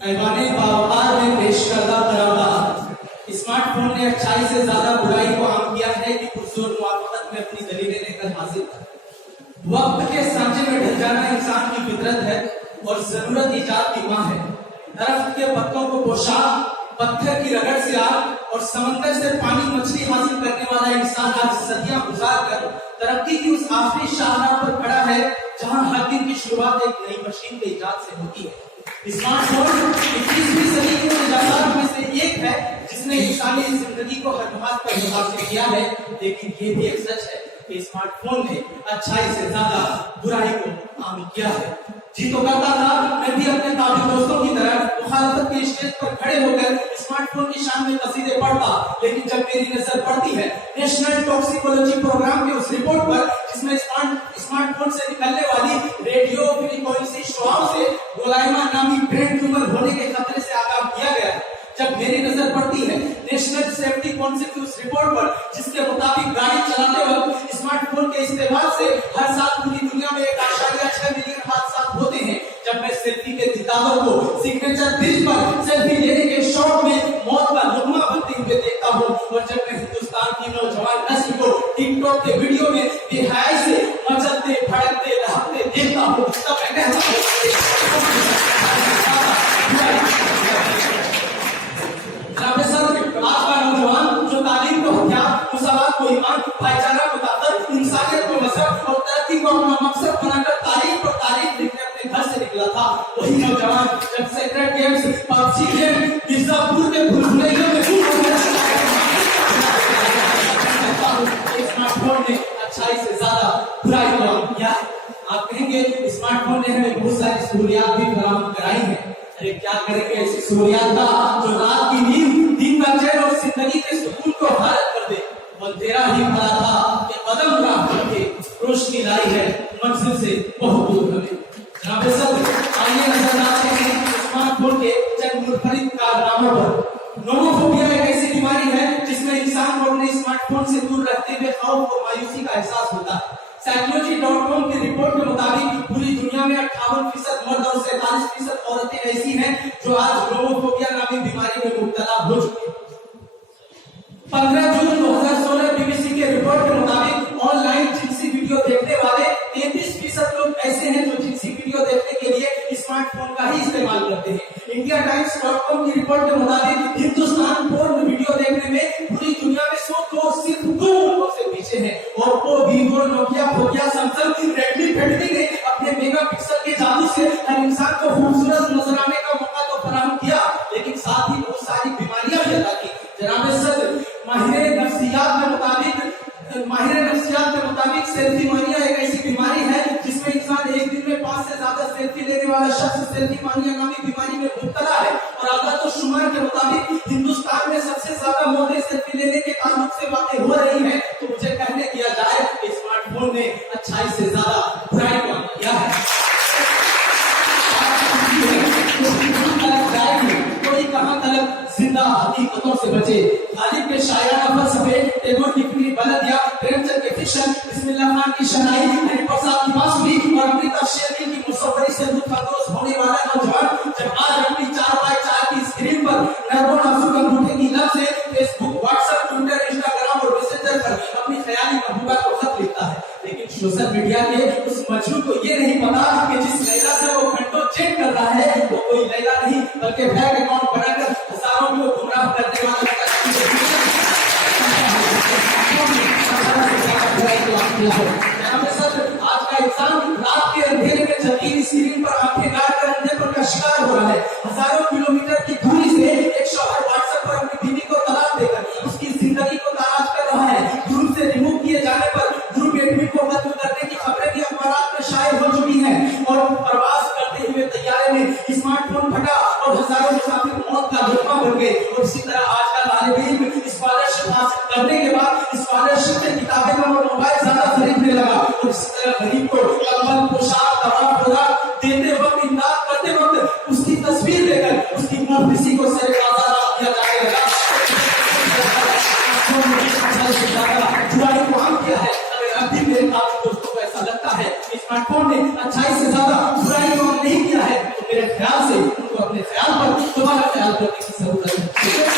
ऐवाने बावकार में पेश करदा बराबर स्मार्टफोन ने अच्छाई से ज्यादा बुराई को आम किया है कि पुरजोर मुआवजत में अपनी दलीलें लेकर हाजिर है। वक्त के सांचे में ढल जाना इंसान की फितरत है और जरूरत इजाद की मां है। दरख्त के पत्तों को पोशाक, पत्थर की रगड़ से आग और समंदर से पानी मछली हासिल करने वाला इंसान आज सदियां गुजार कर तरक्की की उस आखिरी शाहराह पर खड़ा है जहां हर दिन की शुरुआत एक नई मशीन के इजाद से होती है। स्मार्टफोन 21वीं सदी के इजादात में से एक है जिसने इंसानी जिंदगी को हर बात पर मुतासिर किया है, लेकिन ये भी एक सच है कि स्मार्टफोन ने अच्छाई से ज्यादा बुराई को आम किया है। जी तो करता था मैं भी अपने काबिल दोस्तों की तरह मुखालफत के स्टेज पर खड़े होकर स्मार्टफोन की शान में कसीदे पढ़ता, लेकिन जब मेरी नजर पड़ती है नेशनल टॉक्सिकोलॉजी प्रोग्राम के उस रिपोर्ट पर जिसमें स्मार्टफोन से निकलने वाली रेडियो फ्रीक्वेंसी शुआओं से गोलाइमा नामी ब्रेन ट्यूमर होने के खतरे से आगाह किया गया है, जब मेरी नजर पड़ती है नेशनल सेफ्टी काउंसिल की उस रिपोर्ट पर जिसके मुताबिक गाड़ी चलाते वक्त स्मार्टफोन के इस्तेमाल से हर साल पूरी दुनिया में 1.6 मिलियन हादसा होते हैं, जब मैं सेल्फी के दीदारों को सिग्नेचर दिल पर सेल्फी लेने के शौक में मौत का लुकमा बनते हुए देखता हूँ, और जब मैं हिंदुस्तान की नौजवान नस्ल को टिकटॉक के वीडियो में बेहयाई से मचलते भड़कते लहकते देखता हूँ, तब मैं कहता हूँ आज का नौजवान जो तालीम को हथियार, मुसावात को ईमान, भाईचारा को ताकत, इंसानियत को मसरत और तरक्की को अपना मकसद बनाकर तारीख लिखने अपने घर से निकला था, वही नौजवान जब secret games, PUBG game, Mirzapur के भूलभुलैया में स्मार्टफोन ने अच्छाई से ज्यादा बुराई को आम किया। आप कहेंगे स्मार्टफोन ने हमें बहुत सारी सहूलियात भी फराहम कराई है। अरे क्या करेंगे ऐसी सहूलियात का जो रात की नींद, दिन का चैन और जिंदगी के सुकून को हारत कर दे। मंदेरा ही पड़ा था कि कदम राह करके रोशनी लाई है मंजिल से बहुत दूर हमें। आइए नजर डालते हैं स्मार्टफोन के चंद मुनफरिद कारनामों पर। नोमोफोबिया एक ऐसी बीमारी है जिसमें इंसान को अपने स्मार्टफोन से दूर रखते हुए खौफ और मायूसी का एहसास होता है। Psychology.com की रिपोर्ट के मुताबिक पूरी दुनिया में 58% मर्द और 47% औरतें ऐसी हैं जो आज नोमोफोबिया नामी बीमारी में मुब्तला हो चुकी हैं। 15 जून 2016 बीबीसी के रिपोर्ट के मुताबिक ऑनलाइन जिनसी वीडियो देखने वाले 33% लोग ऐसे हैं जो जिनसी वीडियो देखने के लिए स्मार्टफोन का ही इस्तेमाल करते हैं। इंडिया टाइम्स.com की रिपोर्ट के मुताबिक हिंदुस्तान पोर्न वीडियो देखने में पूरी दुनिया में 100 करोड़ सिर्फ 2 मुल्कों से पीछे है। ओप्पो, वीवो, नोकिया, फोकिया, सैमसंग, रेडमी, फेडमी ने अपने मेगापिक्सल के जादू से हर इंसान को खूबसूरत नजर आने का मौका तो फराहम किया, लेकिन साथ ही बहुत सारी बीमारियां भी अदा की। जनाब सद माहिर नफ्सियात के मुताबिक सेल्फी मानिया एक ऐसी बीमारी है जिसमें इंसान एक दिन में 5 से ज्यादा सेल्फी लेने वाला शख्स सेल्फी मानिया नामी बीमारी में मुब्तला है। और आदात और शुमार के मुताबिक हिंदुस्तान में सबसे ज्यादा मौतें सेल्फी लेने के ताल्लुक से बातें हो रही हैं, तो मुझे कहने दिया जाए कि स्मार्टफोन ने अच्छाई से ज्यादा बुराई को किया है। कोई कहां तलक जिंदा हकीकतों से बचे। गालिब के शायराना फलसफे, टैगोर की फिक्री बलदिया, प्रेमचंद के फिक्शन, बिस्मिल्लाह खान की शनाई, हरिप्रसाद की बांसुरी और अमृता शेरगिल की मुसव्वरी से लुत्फांदोज होने वाला नौजवान जब आज अपनी 4x4 की स्क्रीन पर नरमो नाजुक अंगूठे की लब से फेसबुक, व्हाट्सएप, ट्विटर, इंस्टाग्राम और मैसेंजर पर अपनी ख्याली महबूबा को खत लिखता है, लेकिन सोशल मीडिया के उस मजनू को ये नहीं पता कि जिस लैला से वो घंटों चैट कर रहा है वो कोई लैला नहीं बल्कि फेक अकाउंट बनाकर हजारों को गुमराह करने वाला आज का इंसान रात के अंधेरे में जमीन स्क्रीन पर आंखें गाड़ कर अंधेपन का शिकार हो रहा है। हजारों किलोमीटर की दूरी से एक शौहर व्हाट्सएप पर अपनी बीवी को तलाक देकर उसकी जिंदगी को ताराज कर रहा है। ग्रुप से रिमूव किए जाने पर ग्रुप एडमिट को कत्ल करने की खबरें भी अखबार में शाये हो चुकी हैं और प्रवास करते हुए तैयारे में स्मार्टफोन फटा और हजारों मुसाफिर मौत का धोखा बन गए। और इसी तरह आज का तालिब इल्म स्कॉलरशिप हासिल करने के बाद स्कॉलरशिप में किताबें और मोबाइल ज्यादा खरीदने लगा और इसी तरह गरीब को कलम, पोशाक, दवा, खुराक देते वक्त, इमदाद करते वक्त उसकी तस्वीर लेकर उसकी मुफलिसी को सरे बाजार किया जाने लगा। बुराई को आम किया है। अगर अभी मेरे दोस्तों को ऐसा लगता है कि स्मार्टफोन ने अच्छाई से ज्यादा बुराई को आम नहीं किया है तो मेरे ख्याल से उनको अपने ख्याल पर तुम्हाला तयार करने की जरूरत है.